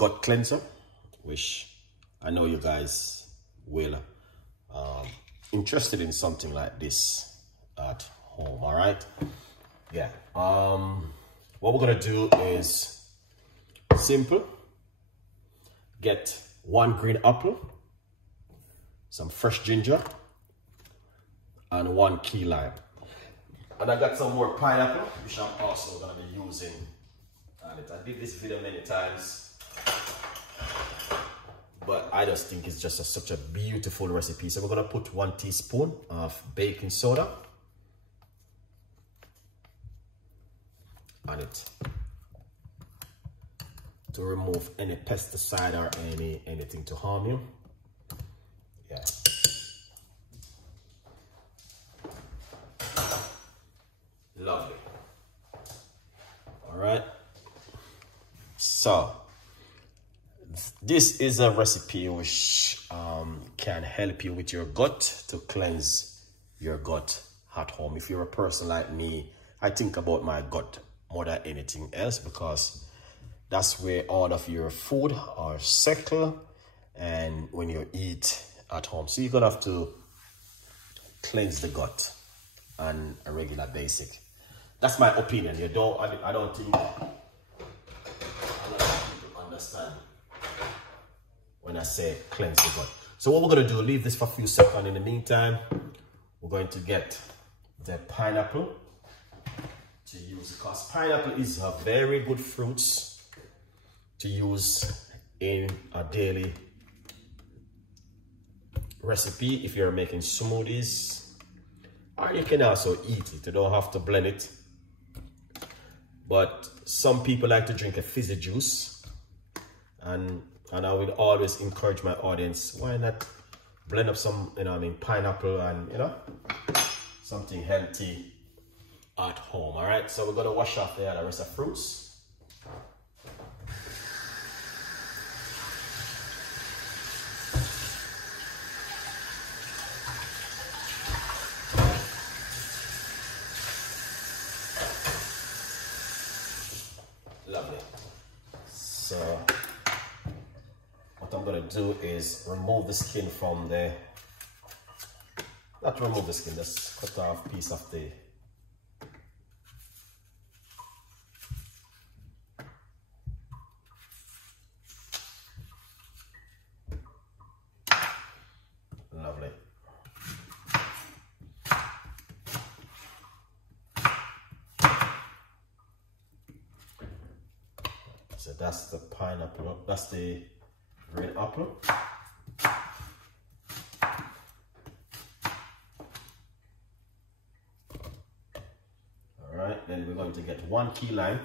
gut cleanser, which I know you guys will interested in something like this at home. All right, yeah. What we're gonna do is simple. Get 1 green apple, some fresh ginger, and 1 key lime. And I got some more pineapple, which I'm also gonna be using. And I did this video many times, but I just think it's just such a beautiful recipe. So we're gonna put 1 teaspoon of baking soda on it to remove any pesticide or anything to harm you. Yeah. Lovely. All right. So this is a recipe which can help you with your gut, to cleanse your gut at home. If you're a person like me, I think about my gut more than anything else, because that's where all of your food are settled and when you eat at home. So you're gonna have to cleanse the gut on a regular basis. That's my opinion. I don't think a lot of people understand when I say cleanse the gut. So what we're gonna do, leave this for a few seconds. In the meantime, we're going to get the pineapple to use, because pineapple is a very good fruit to use in a daily recipe if you're making smoothies, or you can also eat it. You don't have to blend it, but some people like to drink a fizzy juice, and I will always encourage my audience, why not blend up some, pineapple and something healthy at home. All right, so we're gonna wash off the rest of fruits. Lovely. So what I'm gonna do is remove the skin from the, not remove the skin, just cut off a piece of the lovely. So that's the pineapple, that's the green apple. All right, then we're going to get 1 key lime.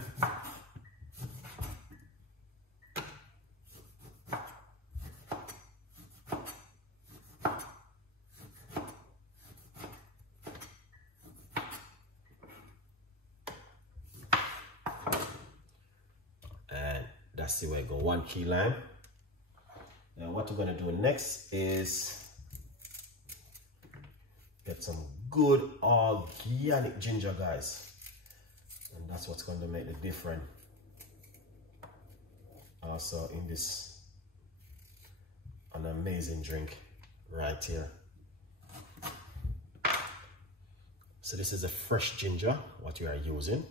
That's the way I go, 1 key lime. Now what we're gonna do next is get some good organic ginger, guys. And that's what's going to make the difference also in this, an amazing drink right here. So this is a fresh ginger, what you are using.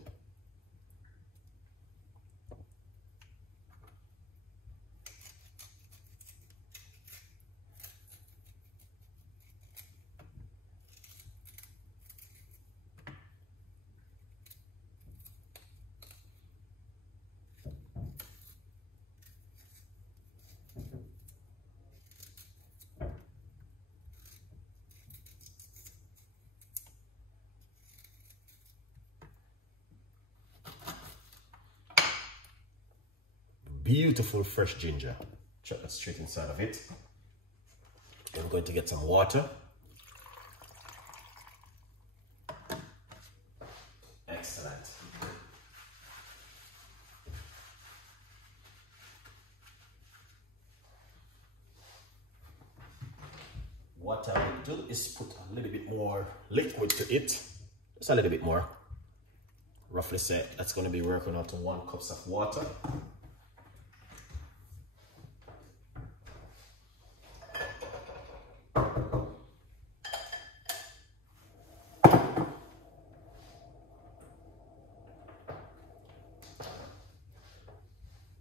Beautiful fresh ginger. Chuck that straight inside of it. I'm going to get some water. Excellent. What I will do is put a little bit more liquid to it. Just a little bit more. Roughly say that's going to be working out to 1 cup of water.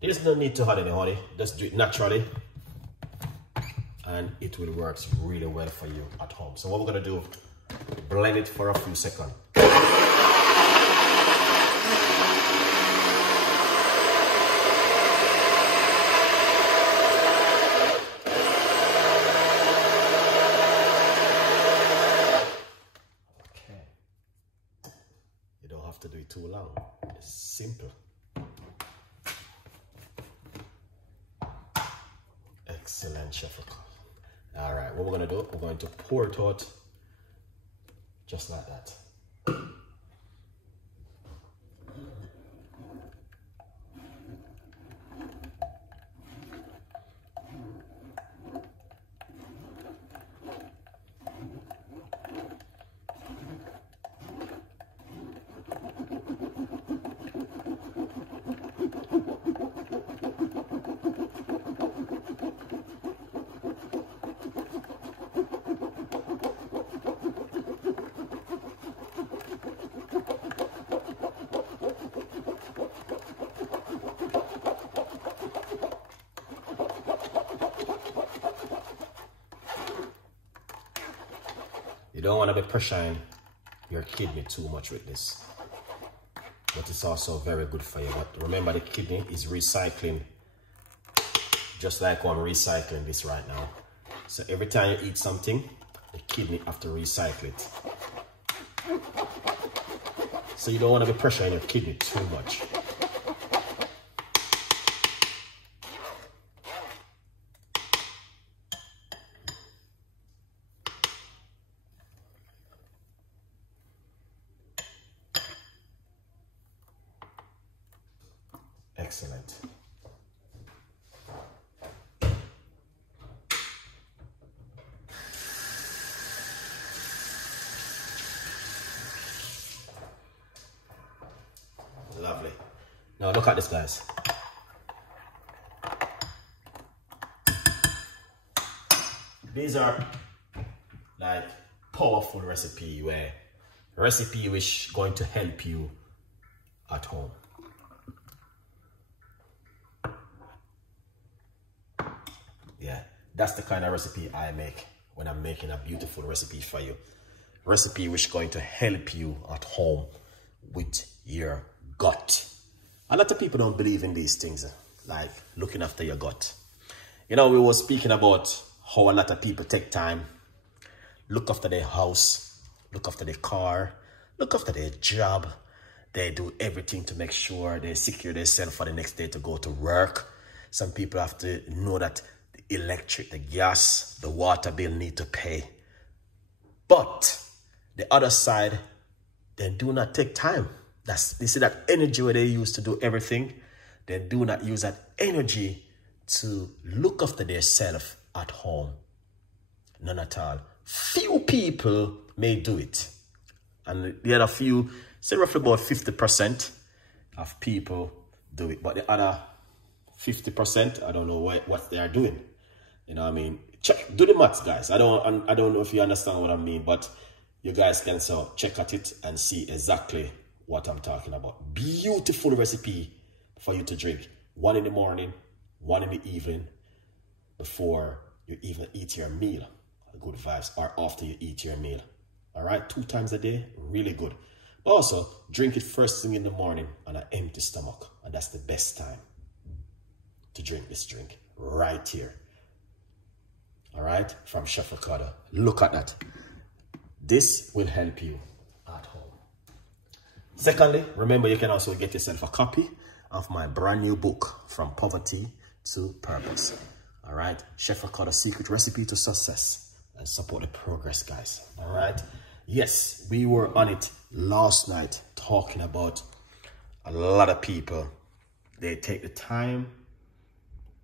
There's no need to add any honey. Just do it naturally. And it will work really well for you at home. So what we're gonna do, blend it for a few seconds. To do it too long. It's simple. Excellent, chef. All right, what we're gonna do, we're going to pour it out just like that. You don't want to be pressuring your kidney too much with this, but it's also very good for you. But remember, the kidney is recycling, just like I'm recycling this right now. So every time you eat something, the kidney have to recycle it. So you don't want to be pressuring your kidney too much. Excellent. Lovely. Now look at this, guys. These are like powerful recipe which going to help you at home. Yeah, that's the kind of recipe I make when I'm making a beautiful recipe for you. Recipe which is going to help you at home with your gut. A lot of people don't believe in these things, like looking after your gut. You know, we were speaking about how a lot of people take time, look after their house, look after their car, look after their job. They do everything to make sure they secure themselves for the next day to go to work. Some people have to know that the electric, the gas, the water bill need to pay. But the other side, they do not take time. They see that energy where they use to do everything. They do not use that energy to look after themselves at home. None at all. Few people may do it. And the other few, say roughly about 50% of people do it. But the other 50%, I don't know what they are doing. You know what I mean? Do the maths, guys. I don't know if you understand what I mean, but you guys can check at it and see exactly what I'm talking about. Beautiful recipe for you to drink. 1 in the morning, 1 in the evening, before you even eat your meal. Good vibes. Or after you eat your meal. All right? 2 times a day, really good. Also, drink it first thing in the morning on an empty stomach. And that's the best time to drink this drink. Right here. All right? From Chef Ricardo. Look at that. This will help you at home. Secondly, remember you can also get yourself a copy of my brand new book, From Poverty to Purpose. All right? Chef Ricardo's Secret Recipe to Success. And support the progress, guys. All right? Yes, we were on it last night talking about a lot of people. They take the time